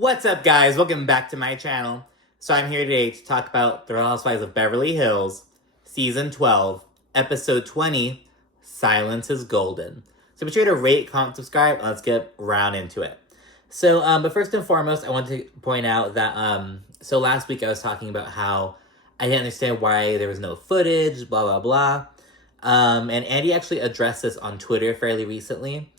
What's up, guys? Welcome back to my channel. So I'm here today to talk about The Real Housewives of Beverly Hills, Season 12, Episode 20, Silence is Golden. So be sure to rate, comment, subscribe, and let's get round into it. So, but first and foremost, I want to point out that, so last week I was talking about how I didn't understand why there was no footage, blah, blah, blah. And Andy actually addressed this on Twitter fairly recently.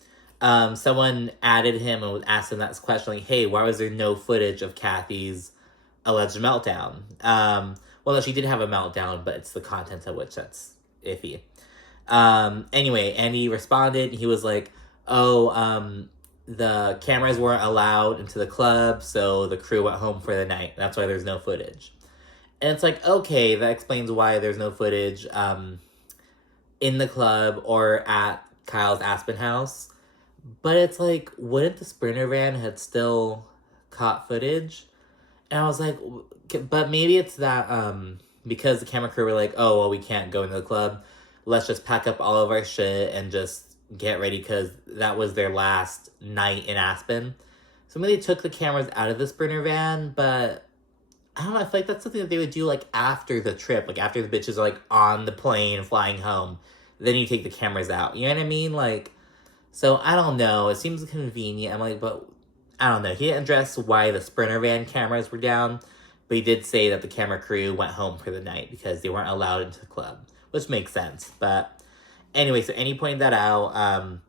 Someone added him and asked him that question, like, hey, why was there no footage of Kathy's alleged meltdown? Well, no, she did have a meltdown, but it's the contents of which that's iffy. Anyway, Andy responded. He was like, the cameras weren't allowed into the club, so the crew went home for the night. That's why there's no footage. And it's like, okay, that explains why there's no footage in the club or at Kyle's Aspen house. But it's like, wouldn't the Sprinter van had still caught footage? And I was like, but maybe it's that, because the camera crew were like, oh, well, we can't go into the club. Let's just pack up all of our shit and just get ready because that was their last night in Aspen. So maybe they took the cameras out of the Sprinter van, but I don't know, I feel like that's something that they would do, like, after the trip. Like, after the bitches are, like, on the plane flying home. Then you take the cameras out. You know what I mean? Like, so, I don't know. It seems convenient. I'm like, but I don't know. He didn't address why the Sprinter van cameras were down, but he did say that the camera crew went home for the night because they weren't allowed into the club, which makes sense. But anyway, so Andy pointed that out.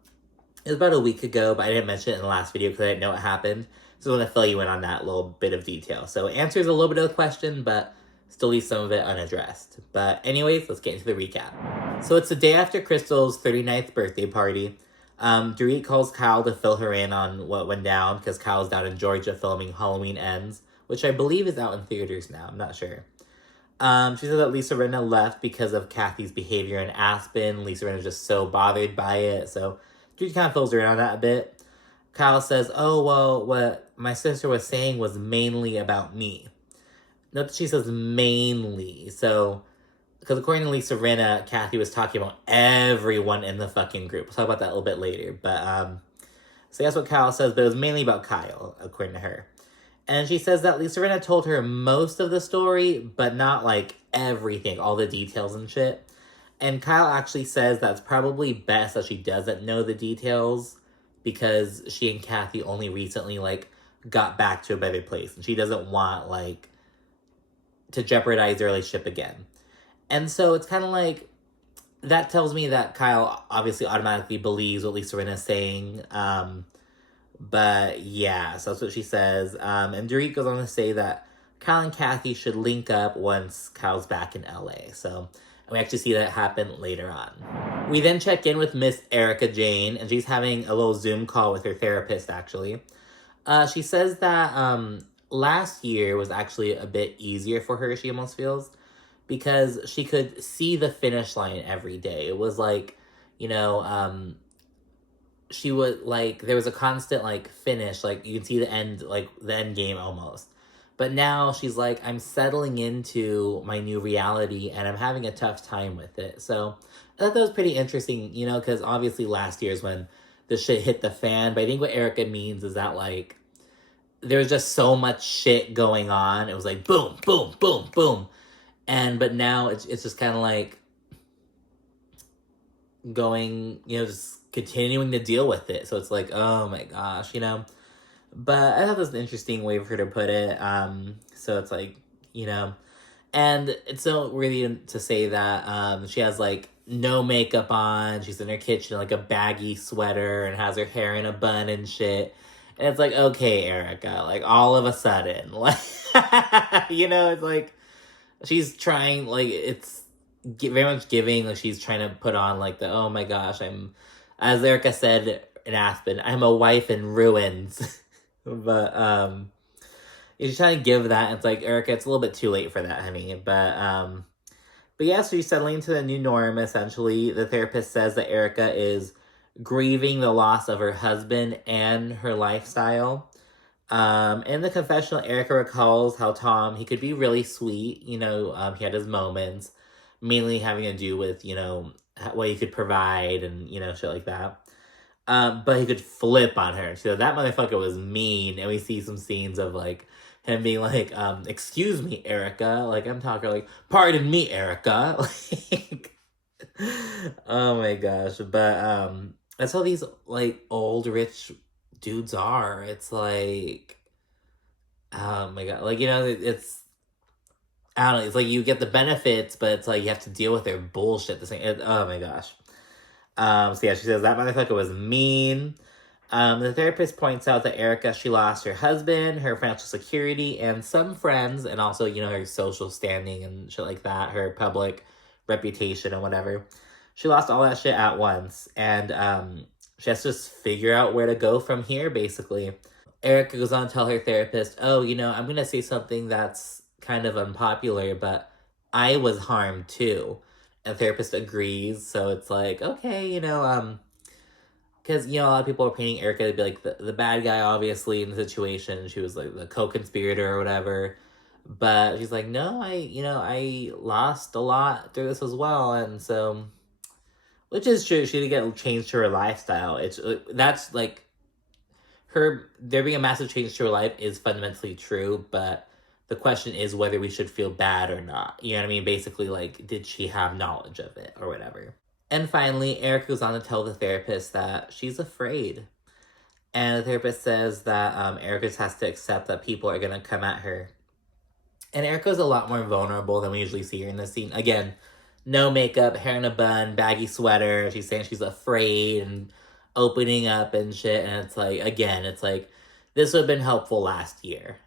It was about a week ago, but I didn't mention it in the last video because I didn't know it happened. So I want to fill you in on that little bit of detail. So it answers a little bit of the question, but still leaves some of it unaddressed. But anyways, let's get into the recap. So it's the day after Crystal's 39th birthday party. Dorit calls Kyle to fill her in on what went down because Kyle's down in Georgia filming Halloween Ends, which I believe is out in theaters now. I'm not sure. She said that Lisa Rinna left because of Kathy's behavior in Aspen. Lisa Rinna's just so bothered by it. So Dorit kind of fills her in on that a bit. Kyle says, oh, well, what my sister was saying was mainly about me. Note that she says mainly. So, because according to Lisa Rinna, Kathy was talking about everyone in the fucking group. We'll talk about that a little bit later. But, so that's what Kyle says, but it was mainly about Kyle, according to her. And she says that Lisa Rinna told her most of the story, but not, like, everything, all the details and shit. And Kyle actually says that's probably best that she doesn't know the details because she and Kathy only recently, like, got back to a better place. And she doesn't want, like, to jeopardize their relationship again. And so it's kind of like, that tells me that Kyle obviously automatically believes what Lisa Rinna is saying. But yeah, so that's what she says. And Dorit goes on to say that Kyle and Kathy should link up once Kyle's back in LA. So we actually see that happen later on. We then check in with Miss Erika Jayne, and she's having a little Zoom call with her therapist, actually. She says that last year was actually a bit easier for her, she almost feels, because she could see the finish line every day. It was like, you know, she would, like, there was a constant, like, finish. Like, you can see the end, like, the end game almost. But now she's like, I'm settling into my new reality and I'm having a tough time with it. So I thought that was pretty interesting, you know, because obviously last year's when the shit hit the fan. But I think what Erika means is that, like, there was just so much shit going on. It was like, boom, boom, boom, boom. But now it's just kind of like going, you know, just continuing to deal with it. So it's like, oh my gosh, you know. But I thought that was an interesting way for her to put it. So it's like, you know, and it's so really to say that she has, like, no makeup on. She's in her kitchen, like, a baggy sweater and has her hair in a bun and shit. And it's like, okay, Erika, like, all of a sudden, like, you know, it's like, she's trying, like, it's very much giving, like, she's trying to put on, like, the, oh my gosh, as Erika said in Aspen, I'm a wife in ruins. But, she's trying to give that, and it's like, Erika, it's a little bit too late for that, honey. But yeah, so she's settling into the new norm, essentially. The therapist says that Erika is grieving the loss of her husband and her lifestyle. In the confessional, Erika recalls how Tom, he could be really sweet, you know, he had his moments, mainly having to do with, you know, what he could provide and, you know, shit like that. But he could flip on her. So that motherfucker was mean. And we see some scenes of like him being like, excuse me, Erika. Like I'm talking like, pardon me, Erika. Like, oh my gosh. But that's how these like old rich dudes are. It's like, oh my god. Like, it's I don't know, it's like you get the benefits, but it's like you have to deal with their bullshit the same. Oh my gosh. So yeah, she says that motherfucker was mean. The therapist points out that Erika, she lost her husband, her financial security, and some friends, and also, her social standing and shit like that, her public reputation and whatever. She lost all that shit at once, and she has to just figure out where to go from here, basically. Erika goes on to tell her therapist, oh, I'm going to say something that's kind of unpopular, but I was harmed too. And the therapist agrees, so it's like, okay, because, a lot of people are painting Erika to be like the bad guy, obviously, in the situation. She was like the co-conspirator or whatever. But she's like, no, I lost a lot through this as well. And so, which is true, she did get changed to her lifestyle. That's like, there being a massive change to her life is fundamentally true, but the question is whether we should feel bad or not. You know what I mean? Basically, like, did she have knowledge of it or whatever? And finally, Eric goes on to tell the therapist that she's afraid. And the therapist says that Erica just has to accept that people are going to come at her. And Erica's a lot more vulnerable than we usually see her in this scene. Again, no makeup, hair in a bun, baggy sweater. She's saying she's afraid and opening up and shit. And it's like, again, it's like, this would have been helpful last year.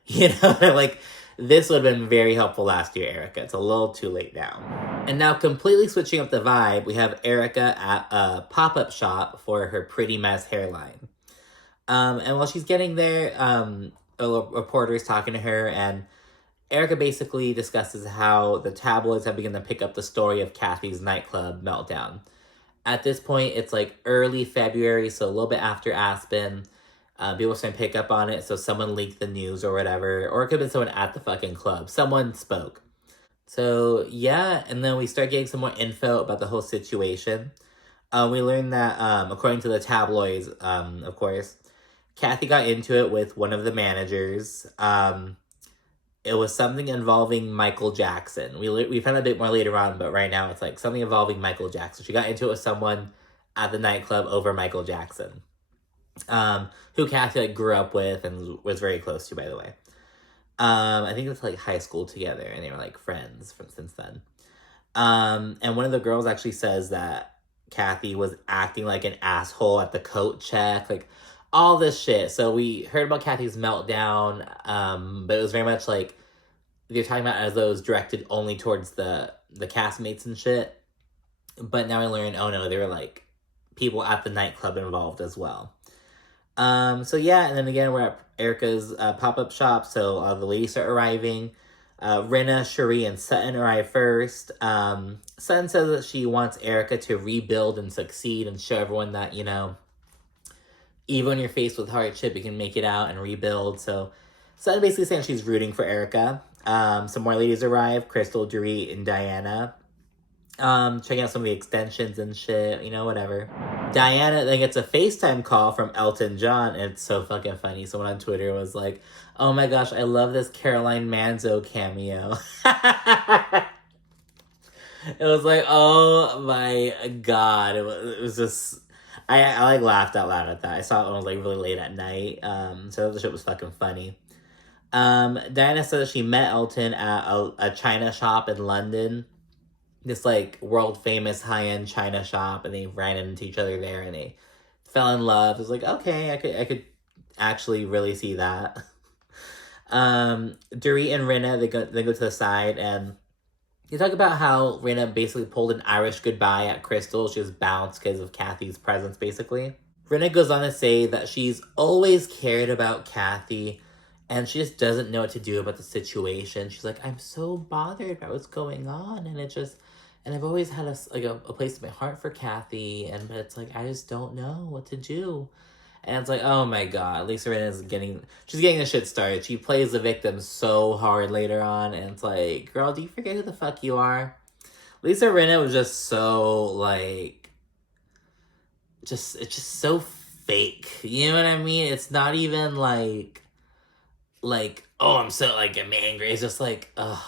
Like, this would have been very helpful last year, Erika. It's a little too late now. And now, completely switching up the vibe, we have Erika at a pop-up shop for her Pretty Mess hairline. And while she's getting there, a reporter is talking to her, and Erika basically discusses how the tabloids have begun to pick up the story of Kathy's nightclub meltdown. At this point, it's like early February, so a little bit after Aspen. People are starting to pick up on it, so someone leaked the news or whatever. Or it could have been someone at the fucking club. Someone spoke. So, yeah, and then we start getting some more info about the whole situation. We learned that, according to the tabloids, of course, Kathy got into it with one of the managers. It was something involving Michael Jackson. We found out a bit more later on, but right now it's like something involving Michael Jackson. She got into it with someone at the nightclub over Michael Jackson. Who Kathy like grew up with and was very close to, by the way. I think it was like high school together, and they were like friends since then. And one of the girls actually says that Kathy was acting like an asshole at the coat check, like all this shit. So we heard about Kathy's meltdown, but it was very much like they're talking about as though it was directed only towards the castmates and shit. But now I learned, oh no, there were like people at the nightclub involved as well. So yeah, and then again, we're at Erika's pop-up shop, so the ladies start arriving. Rinna, Cherie, and Sutton arrive first. Sutton says that she wants Erika to rebuild and succeed and show everyone that, even when you're faced with hardship, you can make it out and rebuild. So Sutton basically saying she's rooting for Erika. Some more ladies arrive, Crystal, Dorit, and Diana. Checking out some of the extensions and shit, whatever. Diana then gets a FaceTime call from Elton John, and it's so fucking funny. Someone on Twitter was like, oh my gosh, I love this Caroline Manzo cameo. It was like, oh my god. It was just, I like laughed out loud at that. I saw it when it was like really late at night. So the shit was fucking funny. Diana says she met Elton at a China shop in London. This like world famous high end China shop, and they ran into each other there, and they fell in love. It was like, okay, I could actually really see that. Dorit and Rinna, they go to the side, and they talk about how Rinna basically pulled an Irish goodbye at Crystal. She was bounced because of Kathy's presence, basically. Rinna goes on to say that she's always cared about Kathy, and she just doesn't know what to do about the situation. She's like, I'm so bothered about what's going on, and I've always had a place in my heart for Kathy, but it's like, I just don't know what to do. And it's like, oh my god, Lisa Rinna is getting the shit started. She plays the victim so hard later on, and it's like, girl, do you forget who the fuck you are? Lisa Rinna was just so, like, it's just so fake. You know what I mean? It's not even like, oh, I'm angry. It's just like, ugh.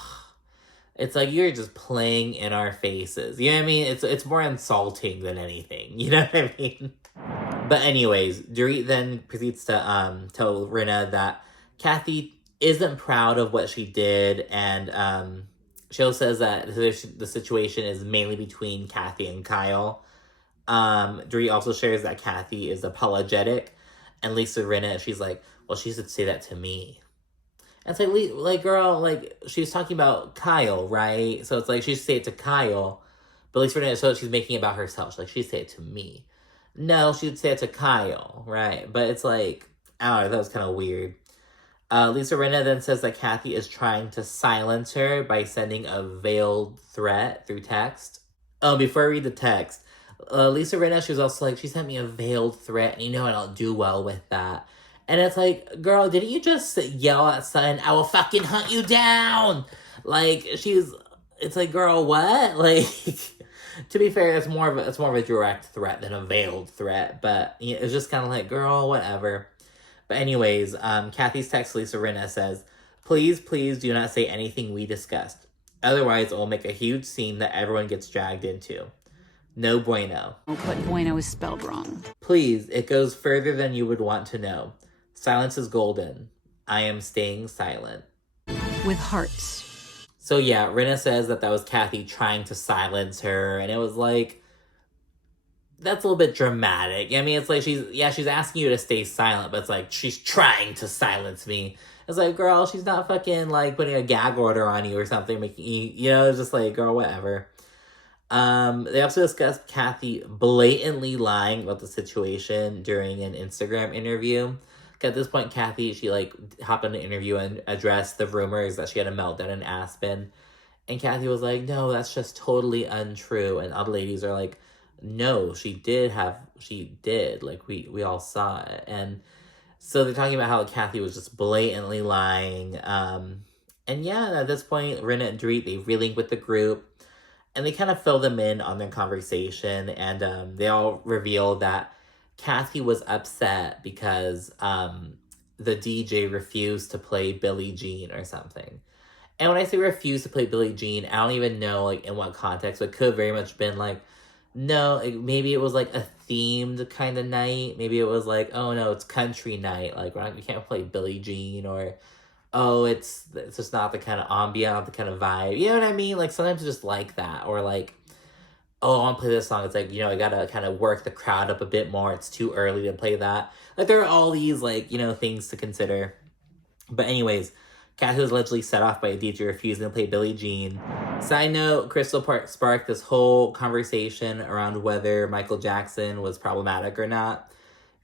It's like you're just playing in our faces. You know what I mean? It's more insulting than anything. You know what I mean? But anyways, Dorit then proceeds to tell Rinna that Kathy isn't proud of what she did, and she also says that the situation is mainly between Kathy and Kyle. Dorit also shares that Kathy is apologetic, and Lisa Rinna, she's like, well, she should say that to me. And it's like, girl, like, she's talking about Kyle, right? So it's like, she should say it to Kyle, but Lisa Rinna, so she's making it about herself. She's like, she'd say it to me. No, she'd say it to Kyle, right? But it's like, I don't know, that was kind of weird. Lisa Rinna then says that Kathy is trying to silence her by sending a veiled threat through text. Oh, before I read the text, Lisa Rinna, she was also like, she sent me a veiled threat, and you know I don't do well with that. And it's like, girl, didn't you just yell at Sutton, I will fucking hunt you down? Like, it's like, girl, what? Like, to be fair, it's more of a direct threat than a veiled threat. But you know, it's just kind of like, girl, whatever. But anyways, Kathy's text Lisa Rinna says, please do not say anything we discussed. Otherwise, it will make a huge scene that everyone gets dragged into. No bueno. But bueno is spelled wrong. Please, it goes further than you would want to know. Silence is golden. I am staying silent. With hearts. So yeah, Rinna says that was Kathy trying to silence her, and it was like, that's a little bit dramatic. I mean, it's like she's asking you to stay silent, but it's like, she's trying to silence me. It's like, girl, she's not fucking, like, putting a gag order on you or something, making you know, it's just like, girl, whatever. They also discussed Kathy blatantly lying about the situation during an Instagram interview. At this point, Kathy, she, like, hopped on an interview and addressed the rumors that she had a meltdown in Aspen. And Kathy was like, no, that's just totally untrue. And other ladies are like, no, she did. Like, we all saw it. And so they're talking about how Kathy was just blatantly lying. And yeah, at this point, Rinna and Dorit, they relink with the group. And they kind of fill them in on their conversation. And they all reveal that Kathy was upset because the DJ refused to play Billie Jean or something. And when I say refused to play Billie Jean, I don't even know, like, in what context. It could have very much been like, no, like, maybe it was like a themed kind of night. Maybe it was like, oh no, it's country night. Like, we can't play Billie Jean, or oh, it's just not the kind of ambiance, the kind of vibe. You know what I mean? Like, sometimes it's just like that. Or like, oh, I want to play this song. It's like, you know, I gotta kind of work the crowd up a bit more. It's too early to play that. Like, there are all these, like, you know, things to consider. But anyways, Kathy was allegedly set off by a DJ refusing to play Billie Jean. Side note, Crystal sparked this whole conversation around whether Michael Jackson was problematic or not.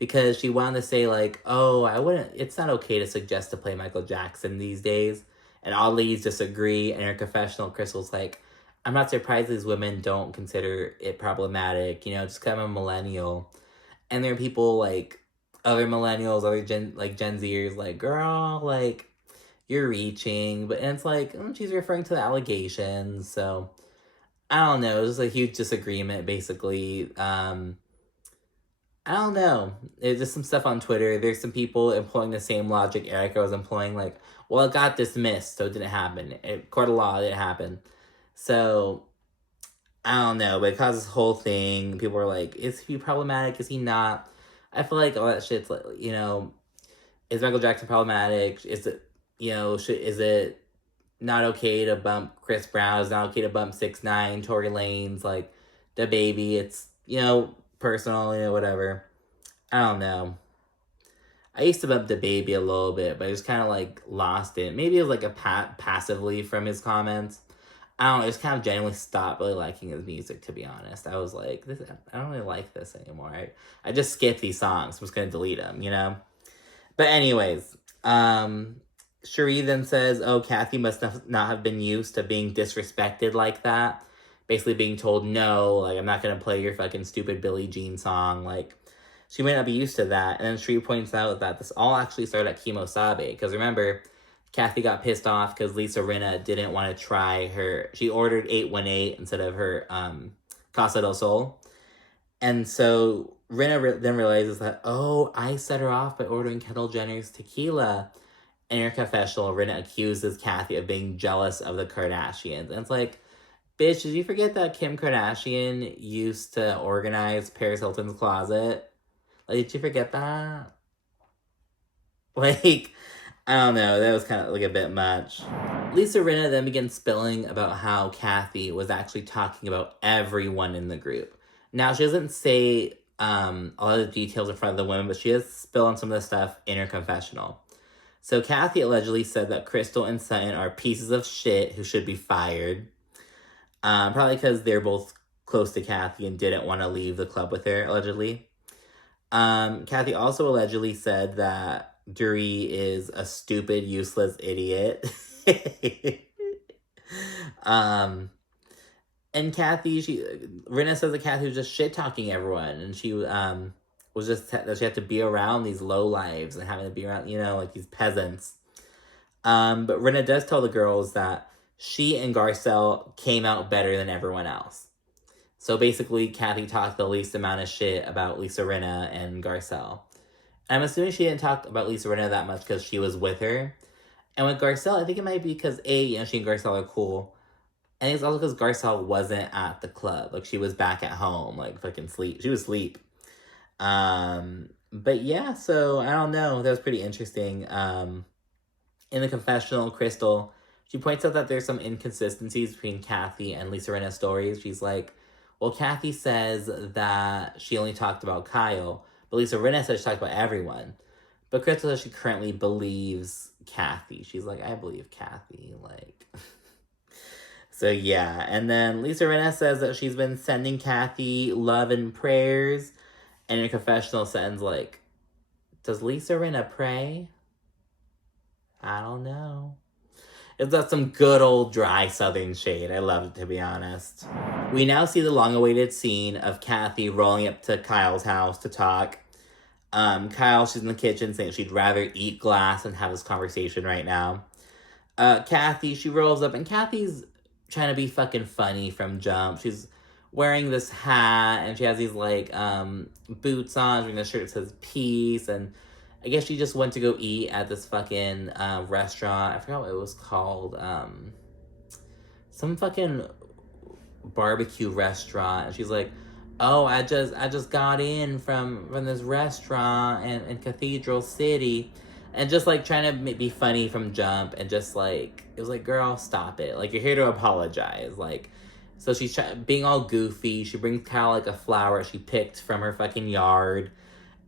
Because she wanted to say, like, oh, it's not okay to suggest to play Michael Jackson these days. And all ladies disagree. And in her confessional, Crystal's like, I'm not surprised these women don't consider it problematic, you know, just because I'm a millennial. And there are people, like, other millennials, other Gen Zers, like, girl, like, you're reaching. But and it's like, she's referring to the allegations, so I don't know. It was just a huge disagreement, basically. I don't know. It's just some stuff on Twitter. There's some people employing the same logic Erika was employing, like, well, it got dismissed, so it didn't happen. Court of law, it didn't happen. So, I don't know, but it caused this whole thing. People were like, is he problematic? Is he not? I feel like all that shit's like, you know, is Michael Jackson problematic? Is it, you know, is it not okay to bump Chris Brown? Is it not okay to bump 6ix9ine, Tory Lanez, like, the baby? It's, you know, personal, you know, whatever. I don't know. I used to bump the baby a little bit, but I just kind of, like, lost it. Maybe it was, like, a passively from his comments. I don't know, I just kind of genuinely stopped really liking his music, to be honest. I was like, I don't really like this anymore. I just skipped these songs. I'm just going to delete them, you know? But anyways, Cherie then says, oh, Kathy must not have been used to being disrespected like that. Basically being told, no, like, I'm not going to play your fucking stupid Billie Jean song. Like, she might not be used to that. And then Cherie points out that this all actually started at Kimosabe. Because remember, Kathy got pissed off because Lisa Rinna didn't want to try her. She ordered 818 instead of her Casa del Sol. And so Rinna then realizes that, oh, I set her off by ordering Kendall Jenner's tequila. In her confessional, Rinna accuses Kathy of being jealous of the Kardashians. And it's like, bitch, did you forget that Kim Kardashian used to organize Paris Hilton's closet? Like, did you forget that? Like, I don't know, that was kind of like a bit much. Lisa Rinna then begins spilling about how Kathy was actually talking about everyone in the group. Now, she doesn't say a lot of the details in front of the women, but she does spill on some of the stuff in her confessional. So Kathy allegedly said that Crystal and Sutton are pieces of shit who should be fired. Probably because they're both close to Kathy and didn't want to leave the club with her, allegedly. Kathy also allegedly said that Dorit is a stupid, useless idiot. And Kathy, Rinna says that Kathy was just shit-talking everyone, and she was just that she had to be around these lowlives and having to be around, like these peasants. But Rinna does tell the girls that she and Garcelle came out better than everyone else. So basically, Kathy talked the least amount of shit about Lisa Rinna and Garcelle. I'm assuming she didn't talk about Lisa Rinna that much because she was with her. And with Garcelle, I think it might be because she and Garcelle are cool. And it's also because Garcelle wasn't at the club. Like, she was back at home, like, fucking sleep. She was asleep. But yeah, so, I don't know. That was pretty interesting. In the confessional, Crystal, she points out that there's some inconsistencies between Kathy and Lisa Rinna's stories. She's like, well, Kathy says that she only talked about Kyle, but Lisa Rinna says she talked about everyone. But Crystal says she currently believes Kathy. She's like, I believe Kathy, like... So yeah, and then Lisa Rinna says that she's been sending Kathy love and prayers, and in her confessional sends like, does Lisa Rinna pray? I don't know. It's got some good old dry southern shade. I love it, to be honest. We now see the long-awaited scene of Kathy rolling up to Kyle's house to talk. Kyle, she's in the kitchen saying she'd rather eat glass than have this conversation right now. Kathy, she rolls up, and Kathy's trying to be fucking funny from jump. She's wearing this hat, and she has these, like, boots on, wearing a shirt that says peace, and I guess she just went to go eat at this fucking, restaurant. I forgot what it was called, some fucking barbecue restaurant, and she's like, oh, I just got in from this restaurant in Cathedral City, and just, like, trying to be funny from jump, and just, like, it was like, girl, stop it. Like, you're here to apologize. Like, so she's being all goofy. She brings Kyle, like, a flower she picked from her fucking yard.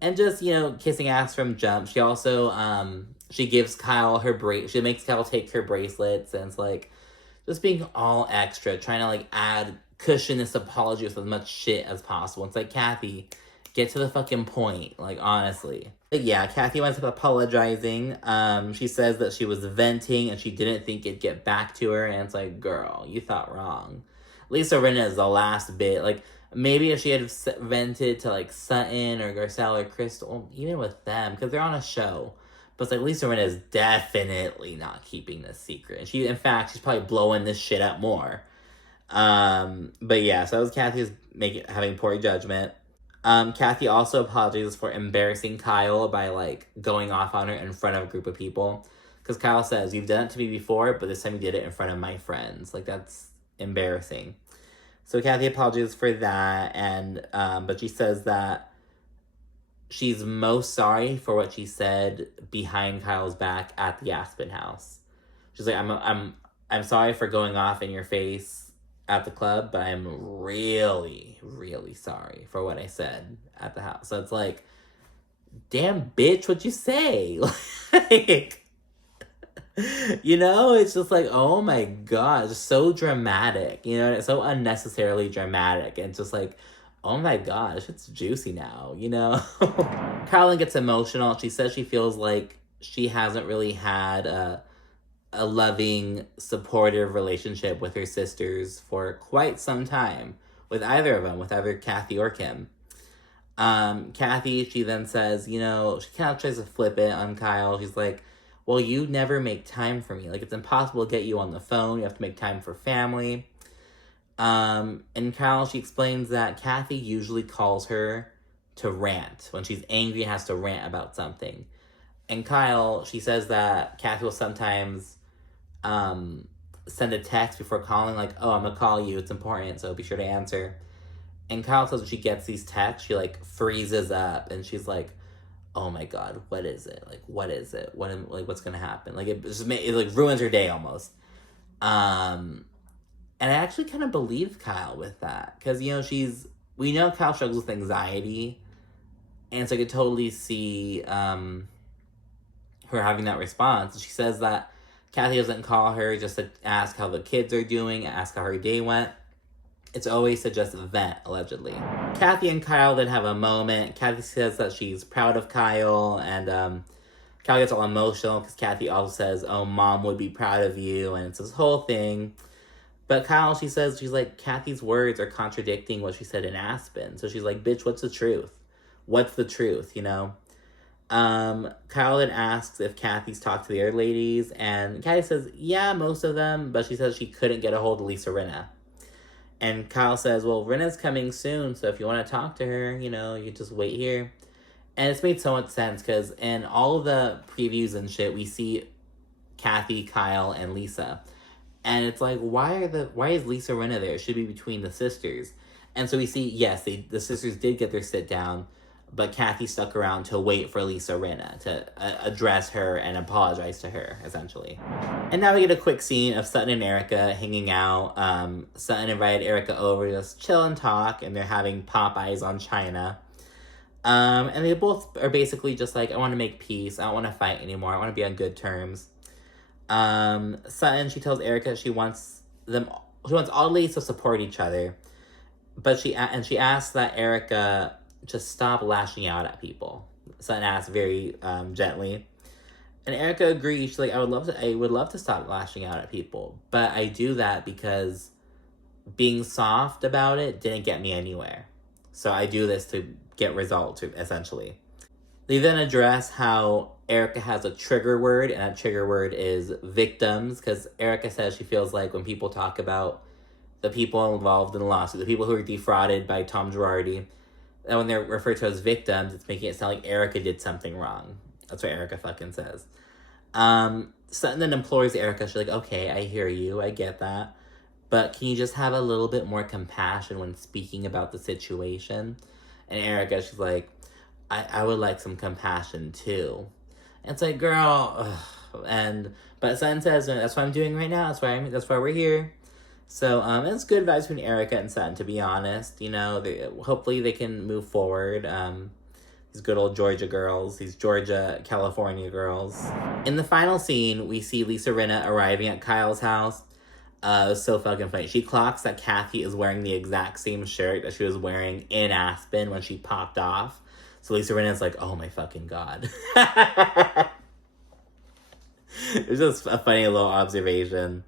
And just, kissing ass from jump. She also, she gives Kyle her she makes Kyle take her bracelets. And it's, like, just being all extra. Trying to, like, cushion this apology with as much shit as possible. It's like, Kathy, get to the fucking point. Like, honestly. But yeah, Kathy winds up apologizing. She says that she was venting and she didn't think it'd get back to her. And it's like, girl, you thought wrong. Lisa Rinna is the last bit. Like, maybe if she had vented to, like, Sutton or Garcelle or Crystal, even with them, because they're on a show. But it's like, Lisa Rinna is definitely not keeping this secret. And in fact, she's probably blowing this shit up more. But yeah, so that was Kathy's having poor judgment. Kathy also apologizes for embarrassing Kyle by, like, going off on her in front of a group of people. Because Kyle says, you've done it to me before, but this time you did it in front of my friends. Like, that's embarrassing. So Kathy apologizes for that, and but she says that she's most sorry for what she said behind Kyle's back at the Aspen house. She's like, I'm sorry for going off in your face at the club, but I'm really, really sorry for what I said at the house. So it's like, damn, bitch, what'd you say? Like, it's just like, oh my god, it's so dramatic, it's so unnecessarily dramatic, and it's just like, oh my gosh, it's juicy now, Carolyn gets emotional. She says she feels like she hasn't really had a loving, supportive relationship with her sisters for quite some time, with either of them, with either Kathy or Kim. Kathy, she then says, she kind of tries to flip it on Kyle. She's like, well, you never make time for me. Like, it's impossible to get you on the phone. You have to make time for family. And Kyle, she explains that Kathy usually calls her to rant. When she's angry, has to rant about something. And Kyle, she says that Kathy will sometimes send a text before calling, like, oh, I'm gonna call you, it's important, so be sure to answer. And Kyle says when she gets these texts, she, like, freezes up, and she's like, oh my god, what is it? Like, what is it? What's gonna happen? Like, it like, ruins her day, almost. And I actually kind of believe Kyle with that, because, you know, we know Kyle struggles with anxiety, and so I could totally see, her having that response. She says that Kathy doesn't call her just to ask how the kids are doing, ask how her day went. It's always to just vent, allegedly. Kathy and Kyle then have a moment. Kathy says that she's proud of Kyle, and Kyle gets all emotional because Kathy also says, oh, Mom would be proud of you, and it's this whole thing. But Kyle, she says, she's like, Kathy's words are contradicting what she said in Aspen. So she's like, bitch, what's the truth? What's the truth, you know? Kyle then asks if Kathy's talked to the other ladies, and Kathy says, yeah, most of them, but she says she couldn't get a hold of Lisa Rinna. And Kyle says, well, Rinna's coming soon, so if you want to talk to her, you know, you just wait here. And it's made so much sense, because in all of the previews and shit, we see Kathy, Kyle, and Lisa. And it's like, why is Lisa Rinna there? It should be between the sisters. And so we see, yes, the sisters did get their sit down, but Kathy stuck around to wait for Lisa Rinna to address her and apologize to her, essentially. And now we get a quick scene of Sutton and Erika hanging out. Sutton invited Erika over to just chill and talk, and they're having Popeyes on China. And they both are basically just like, I want to make peace. I don't want to fight anymore. I want to be on good terms. Sutton, she tells Erika she wants all ladies to support each other. But she asks that Erika just stop lashing out at people. Sutton asks very gently. And Erika agrees. She's like, I would love to stop lashing out at people. But I do that because being soft about it didn't get me anywhere. So I do this to get results, essentially. They then address how Erika has a trigger word, and that trigger word is victims, because Erika says she feels like when people talk about the people involved in the lawsuit, the people who were defrauded by Tom Girardi, and when they're referred to as victims, it's making it sound like Erika did something wrong. That's what Erika fucking says. Sutton then implores Erika, she's like, okay, I hear you, I get that, but can you just have a little bit more compassion when speaking about the situation? And Erika, she's like, I would like some compassion too. And it's like, girl, ugh. But Sutton says, that's what I'm doing right now, that's why we're here. So, it's good vibes between Erika and Sutton, to be honest. You know, hopefully they can move forward. These good old Georgia girls, these Georgia, California girls. In the final scene, we see Lisa Rinna arriving at Kyle's house. It was so fucking funny. She clocks that Kathy is wearing the exact same shirt that she was wearing in Aspen when she popped off. So Lisa Rinna's like, oh my fucking god. It's just a funny little observation.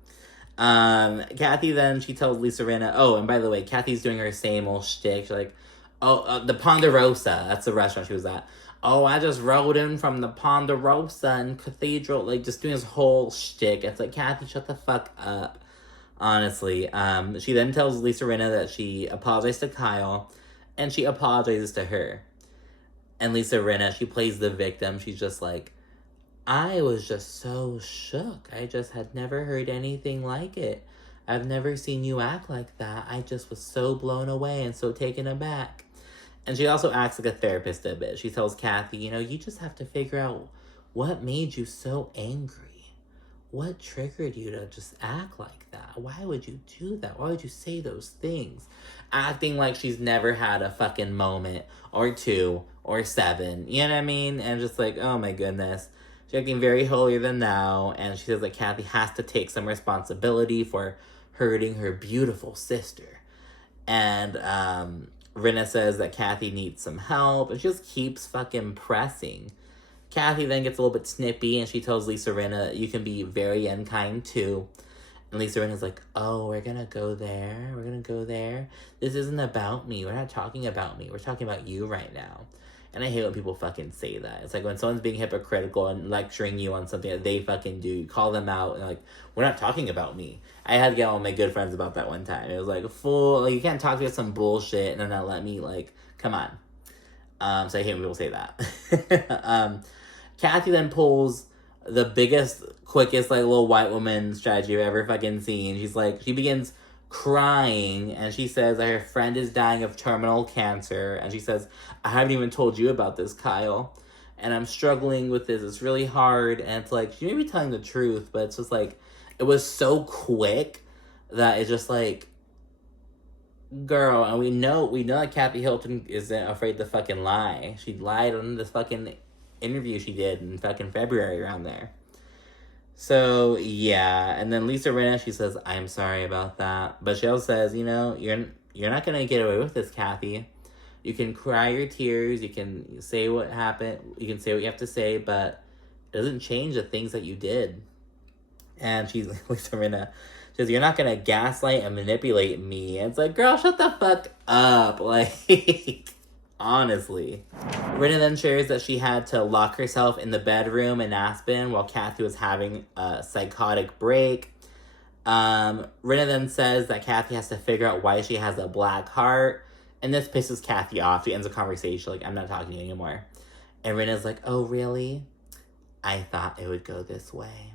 Kathy then, she tells Lisa Rinna, oh, and by the way, Kathy's doing her same old shtick. She's like, the Ponderosa, that's the restaurant she was at. Oh, I just rode in from the Ponderosa and Cathedral, like, just doing this whole shtick. It's like, Kathy, shut the fuck up, honestly. She then tells Lisa Rinna that she apologized to Kyle, and she apologizes to her. And Lisa Rinna, she plays the victim. She's just like, I was just so shook. I just had never heard anything like it. I've never seen you act like that. I just was so blown away and so taken aback. And she also acts like a therapist a bit. She tells Kathy, you know, you just have to figure out what made you so angry. What triggered you to just act like that? Why would you do that? Why would you say those things? Acting like she's never had a fucking moment or two or seven. You know what I mean? And just like, oh my goodness. She's acting very holier than thou. And she says that Kathy has to take some responsibility for hurting her beautiful sister. And Rinna says that Kathy needs some help. And she just keeps fucking pressing. Kathy then gets a little bit snippy, and she tells Lisa Rinna, you can be very unkind too. And Lisa Rinna's like, oh, we're gonna go there. We're gonna go there. This isn't about me. We're not talking about me. We're talking about you right now. And I hate when people fucking say that. It's like when someone's being hypocritical and lecturing you on something that they fucking do, you call them out and like, we're not talking about me. I had to get all my good friends about that one time. It was like, fool, like, you can't talk about some bullshit and then not let me, like, come on. So I hate when people say that. Kathy then pulls the biggest, quickest, like, little white woman strategy I've ever fucking seen. She's like, she begins crying, and she says that her friend is dying of terminal cancer, and she says, I haven't even told you about this, Kyle, and I'm struggling with this. It's really hard, and it's like, she may be telling the truth, but it's just like, it was so quick that it's just like, girl, and we know that Kathy Hilton isn't afraid to fucking lie. She lied on this fucking interview she did in fucking February around there. So, yeah. And then Lisa Rinna, she says, I'm sorry about that. But she also says, you know, you're not going to get away with this, Kathy. You can cry your tears. You can say what happened. You can say what you have to say. But it doesn't change the things that you did. And she's, Lisa Rinna, she says, you're not going to gaslight and manipulate me. And it's like, girl, shut the fuck up. Like, honestly. Rinna then shares that she had to lock herself in the bedroom in Aspen while Kathy was having a psychotic break. Rinna then says that Kathy has to figure out why she has a black heart. And this pisses Kathy off. She ends the conversation like, I'm not talking to you anymore. And Rinna's like, oh, really? I thought it would go this way.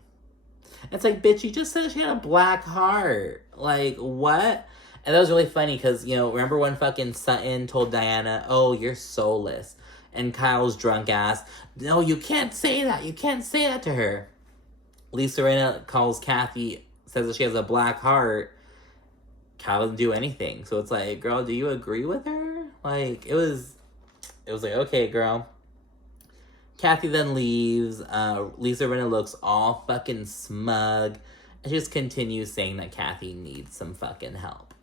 It's like, bitch, you just said she had a black heart. Like, what? And that was really funny because, you know, remember when fucking Sutton told Diana, oh, you're soulless. And Kyle's drunk ass, no, you can't say that. You can't say that to her. Lisa Rinna calls Kathy, says that she has a black heart. Kyle doesn't do anything. So it's like, girl, do you agree with her? Like, it was like, okay, girl. Kathy then leaves. Lisa Rinna looks all fucking smug. And she just continues saying that Kathy needs some fucking help.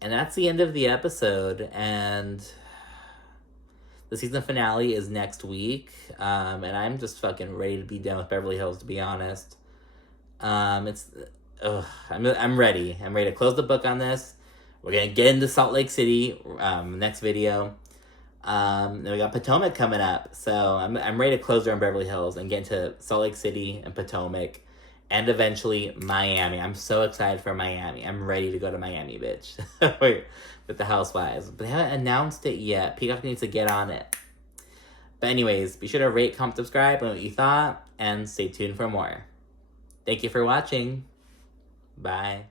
And that's the end of the episode. And the season finale is next week. And I'm just fucking ready to be done with Beverly Hills, to be honest. I'm ready. I'm ready to close the book on this. We're going to get into Salt Lake City next video. Then we got Potomac coming up. So I'm ready to close around Beverly Hills and get into Salt Lake City and Potomac. And eventually Miami. I'm so excited for Miami. I'm ready to go to Miami, bitch. With the Housewives. But they haven't announced it yet. Peacock needs to get on it. But anyways, be sure to rate, comment, subscribe, and what you thought. And stay tuned for more. Thank you for watching. Bye.